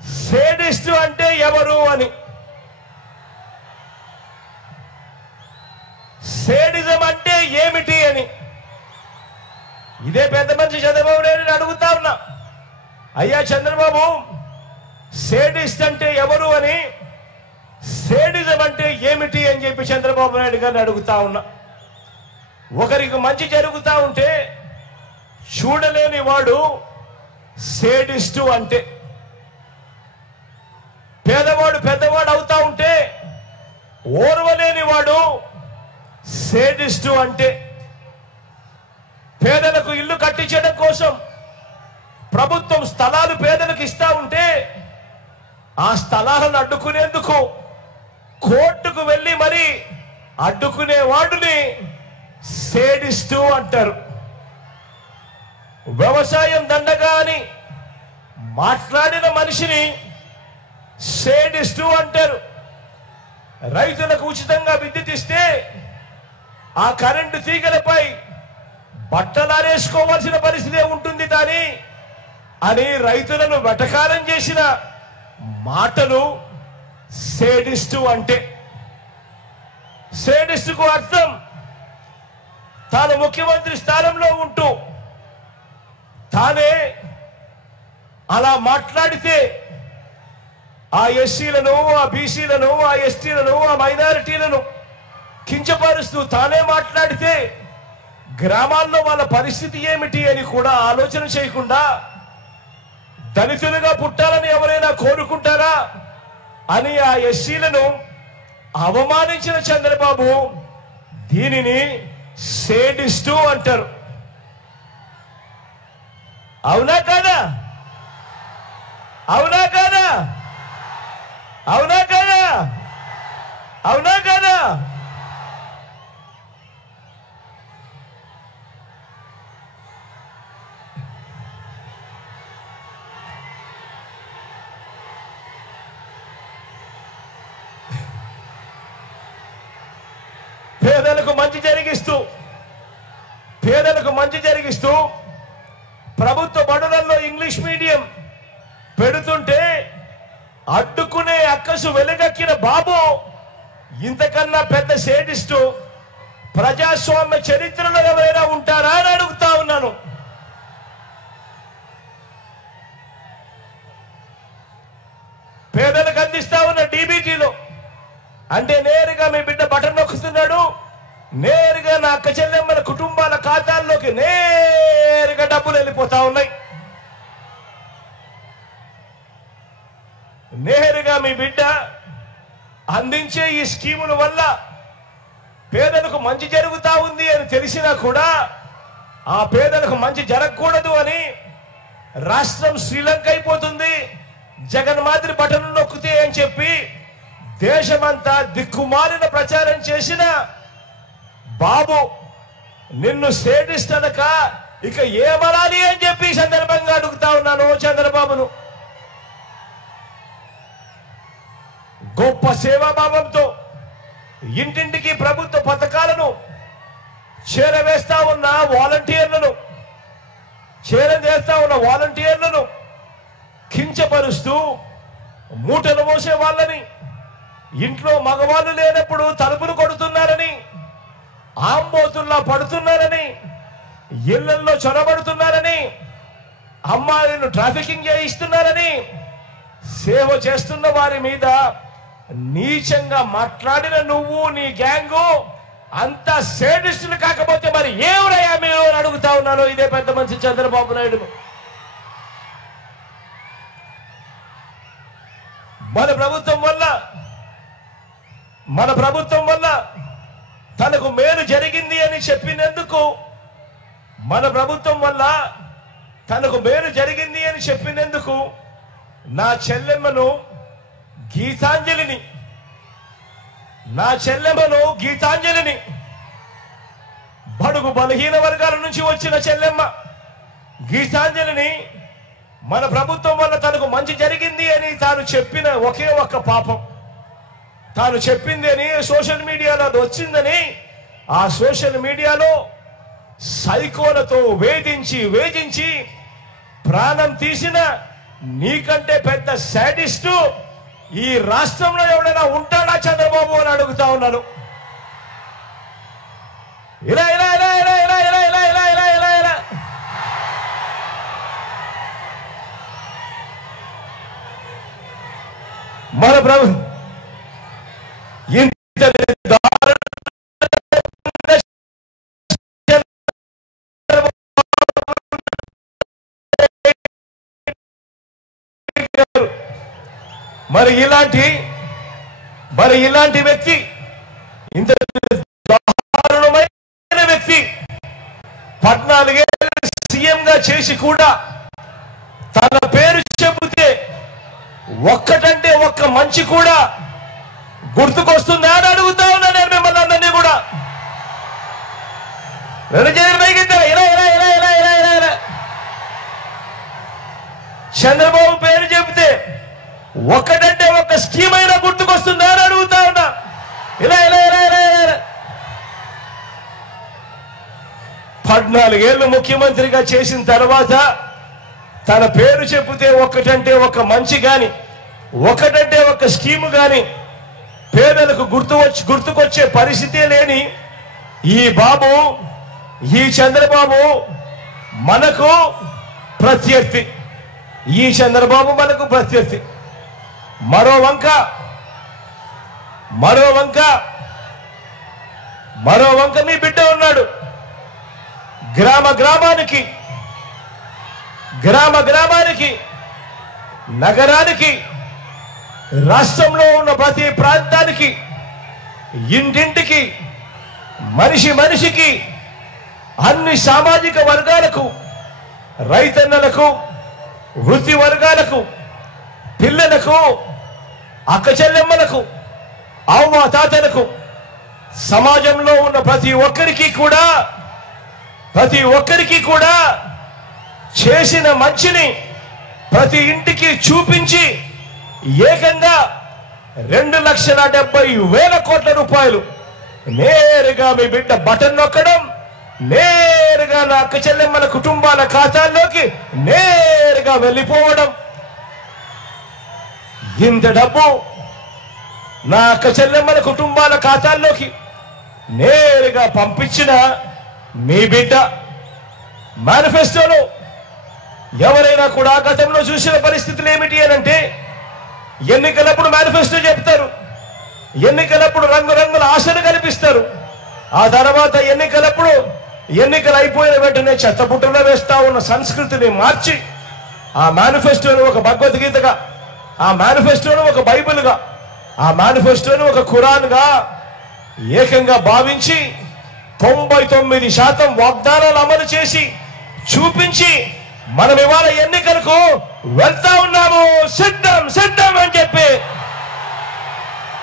సేడిస్ట్ అంటే ఎవరు అని. సేడిజం అంటే ఏమిటి అని ఇదే పెద్ద మనిషి చంద్రబాబు నాయుడు అడుగుతా ఉన్నా. అయ్యా చంద్రబాబు, సేడిస్ట్ అంటే ఎవరు అని, సేడిజం అంటే ఏమిటి అని చెప్పి చంద్రబాబు నాయుడు గారిని అడుగుతా ఉన్నా. ఒకరికి మంచి జరుగుతా ఉంటే చూడలేని వాడు సేడిస్టు అంటే. పేదవాడు పెద్దవాడు అవుతా ఉంటే ఓర్వలేని వాడు సేడిస్టు అంటే. పేదలకు ఇల్లు కట్టించడం కోసం ప్రభుత్వం స్థలాలు పేదలకు ఇస్తా ఉంటే ఆ స్థలాలను అడ్డుకునేందుకు కోర్టుకు వెళ్ళి మరి అడ్డుకునే వాడిని సేడిస్టు అంటారు. వ్యవసాయం దండగా అని మాట్లాడిన మనిషిని సేడిస్టు అంటారు. రైతులకు ఉచితంగా విద్యుత్ ఇస్తే ఆ కరెంటు తీగలపై బట్టలారేసుకోవాల్సిన పరిస్థితి ఉంటుంది కానీ అని రైతులను వెటకారం చేసిన మాటలు సేడిస్టు అంటే. సేడిస్టుకు అర్థం తాను ముఖ్యమంత్రి స్థానంలో ఉంటూ తానే అలా మాట్లాడితే ఆ ఎస్సీలను, ఆ బీసీలను, ఆ ఎస్టీలను, ఆ మైనారిటీలను కించపరుస్తూ తానే మాట్లాడితే గ్రామాల్లో వాళ్ళ పరిస్థితి ఏమిటి అని కూడా ఆలోచన చేయకుండా దళితులుగా పుట్టాలని ఎవరైనా కోరుకుంటారా అని ఆ ఎస్సీలను అవమానించిన చంద్రబాబు దీనిని సేడిస్టు అంటారు. అవునా కాదా? అవునా కాదా? అవునా కాదా? అవునా కాదా? పేదలకు మంచి జరిగిస్తూ ప్రభుత్వ బడులలో ఇంగ్లీష్ మీడియం పెడుతుంటే అడ్డుకునే అక్కసు వెలుగక్కిన బాబు ఇంతకన్నా పెద్ద సేడిస్టు ప్రజాస్వామ్య చరిత్రలో ఎవరైనా ఉంటారా అని అడుగుతా ఉన్నాను. పేదలకు అందిస్తా ఉన్న డీబీటీలో అంటే నేరుగా మీ బిడ్డ బటన్ నొక్కుతున్నాడు, నేరుగా నా అక్క చెల్లెమ్మల కుటుంబాల ఖాతాల్లోకి నేరుగా డబ్బులు వెళ్ళిపోతా ఉన్నాయి. నేరుగా మీ బిడ్డ అందించే ఈ స్కీముల వల్ల పేదలకు మంచి జరుగుతా ఉంది అని తెలిసినా కూడా ఆ పేదలకు మంచి జరగకూడదు అని రాష్ట్రం శ్రీలంక అయిపోతుంది జగన్ మాదిరి బటన్ నొక్కితే అని చెప్పి దేశమంతా దిక్కుమాలిన ప్రచారం చేసిన బాబు నిన్ను సేడిస్ట్ అనక ఇక ఏమనాలి అని చెప్పి సందర్భంగా అడుగుతా ఉన్నాను చంద్రబాబును. గొప్ప సేవాభావంతో ఇంటింటికి ప్రభుత్వ పథకాలను చేరవేస్తా ఉన్న వాలంటీర్లను కించపరుస్తూ మూటలు మోసే వాళ్ళని, ఇంట్లో మగవాళ్ళు లేనప్పుడు తలుపులు కొడుతున్నారని, ఆంబోతుల్లా పడుతున్నారని, ఇళ్లల్లో చొరబడుతున్నారని, అమ్మాయిలను ట్రాఫికింగ్ చేయిస్తున్నారని సేవ చేస్తున్న వారి మీద నీచంగా మాట్లాడిన నువ్వు నీ గ్యాంగు అంత సేడిస్టులు కాకపోతే మరి ఏమరయ్యా మీరు అడుగుతా ఉన్నాను ఇదే పెద్ద మనిషి చంద్రబాబు నాయుడు. మన ప్రభుత్వం వల్ల తనకు మేలు జరిగింది అని చెప్పినందుకు, మన ప్రభుత్వం వల్ల తనకు మేలు జరిగింది అని చెప్పినందుకు నా చెల్లెమ్మను గీతాంజలిని బడుగు బలహీన వర్గాల నుంచి వచ్చిన చెల్లెమ్మ గీతాంజలిని మన ప్రభుత్వం వల్ల తనకు మంచి జరిగింది అని తాను చెప్పిన ఒకే ఒక్క పాపం, తాను చెప్పింది అని సోషల్ మీడియాలో అది వచ్చిందని ఆ సోషల్ మీడియాలో సైకోలతో వేధించి ప్రాణం తీసిన నీకంటే పెద్ద శాడిస్టు ఈ రాష్ట్రంలో ఎవడైనా ఉంటాడా చంద్రబాబు అని అడుగుతా ఉన్నాను. ఇలా ఇలా ఇలా ఇలా ఇలా ఇలా ఇలా ఇలా ఇలా ఇలా ఇలా మన ప్రభు ఇంత మరి ఇలాంటి వ్యక్తి, ఇంత దారుణమైన వ్యక్తి 14 ఏళ్ళు సీఎంగా చేసి కూడా తన పేరు చెబితే ఒక్కటంటే ఒక్క మంచి కూడా గుర్తుకొస్తుందా అని అడుగుతా ఉన్నా నేను మిమ్మల్ని అందరినీ కూడా. చంద్రబాబు పేరు చెబితే ఒక్కటంటే ఒక్క స్కీమ్ అయినా గుర్తుకొస్తుందా అని అడుగుతా ఉన్నా. ఇలా ఇలా ఇలా ఇలా ఇలా 14 ఏళ్ళు ముఖ్యమంత్రిగా చేసిన తర్వాత తన పేరు చెబితే ఒక్కటంటే ఒక మంచి గాని, ఒకటంటే ఒక స్కీము గాని పేదలకు గుర్తుకొచ్చే పరిస్థితే లేని ఈ బాబు, ఈ చంద్రబాబు మనకు ప్రత్యర్థి. ఈ చంద్రబాబు మనకు ప్రత్యర్థి. మరో వంక మీ బిడ్డ ఉన్నాడు. గ్రామ గ్రామానికి నగరానికి రాష్ట్రంలో ఉన్న ప్రతి ప్రాంతానికి ఇంటింటికి మనిషికి అన్ని సామాజిక వర్గాలకు, రైతన్నలకు, వృత్తి వర్గాలకు, పిల్లలకు, అక్క చెల్లెమ్మలకు, అవ్వ తాతలకు, సమాజంలో ఉన్న ప్రతి ఒక్కరికి కూడా చేసిన మంచిని ప్రతి ఇంటికి చూపించి ఏకంగా 2,70,000 కోట్ల రూపాయలు నేరుగా మీ బిడ్డ బటన్ నొక్కడం, నేరుగా నా అక్క చెల్లెమ్మల కుటుంబాల ఖాతాల్లోకి నేరుగా వెళ్ళిపోవడం. ఇంత డబ్బు నా అక్క చెల్లెమ్మల కుటుంబాల ఖాతాల్లోకి నేరుగా పంపించిన మీ బిడ్డ మేనిఫెస్టోలో ఎవరైనా కూడా గతంలో చూసిన పరిస్థితులు ఏమిటి అనంటే, ఎన్నికలప్పుడు మేనిఫెస్టో చెప్తారు, ఎన్నికలప్పుడు రంగురంగుల ఆశలు కల్పిస్తారు. ఆ తర్వాత ఎన్నికలు అయిపోయిన వెంటనే చెత్తపుట్టలో వేస్తా ఉన్న సంస్కృతిని మార్చి ఆ మేనిఫెస్టోను ఒక భగవద్గీతగా, ఆ మేనిఫెస్టోను ఒక బైబిల్గా, ఆ మేనిఫెస్టోను ఒక ఖురాన్గా ఏకంగా భావించి 99% వాగ్దానాలు అమలు చేసి చూపించి మనం ఇవాళ ఎన్నికలకు వెళ్తా ఉన్నాము. సిద్ధం.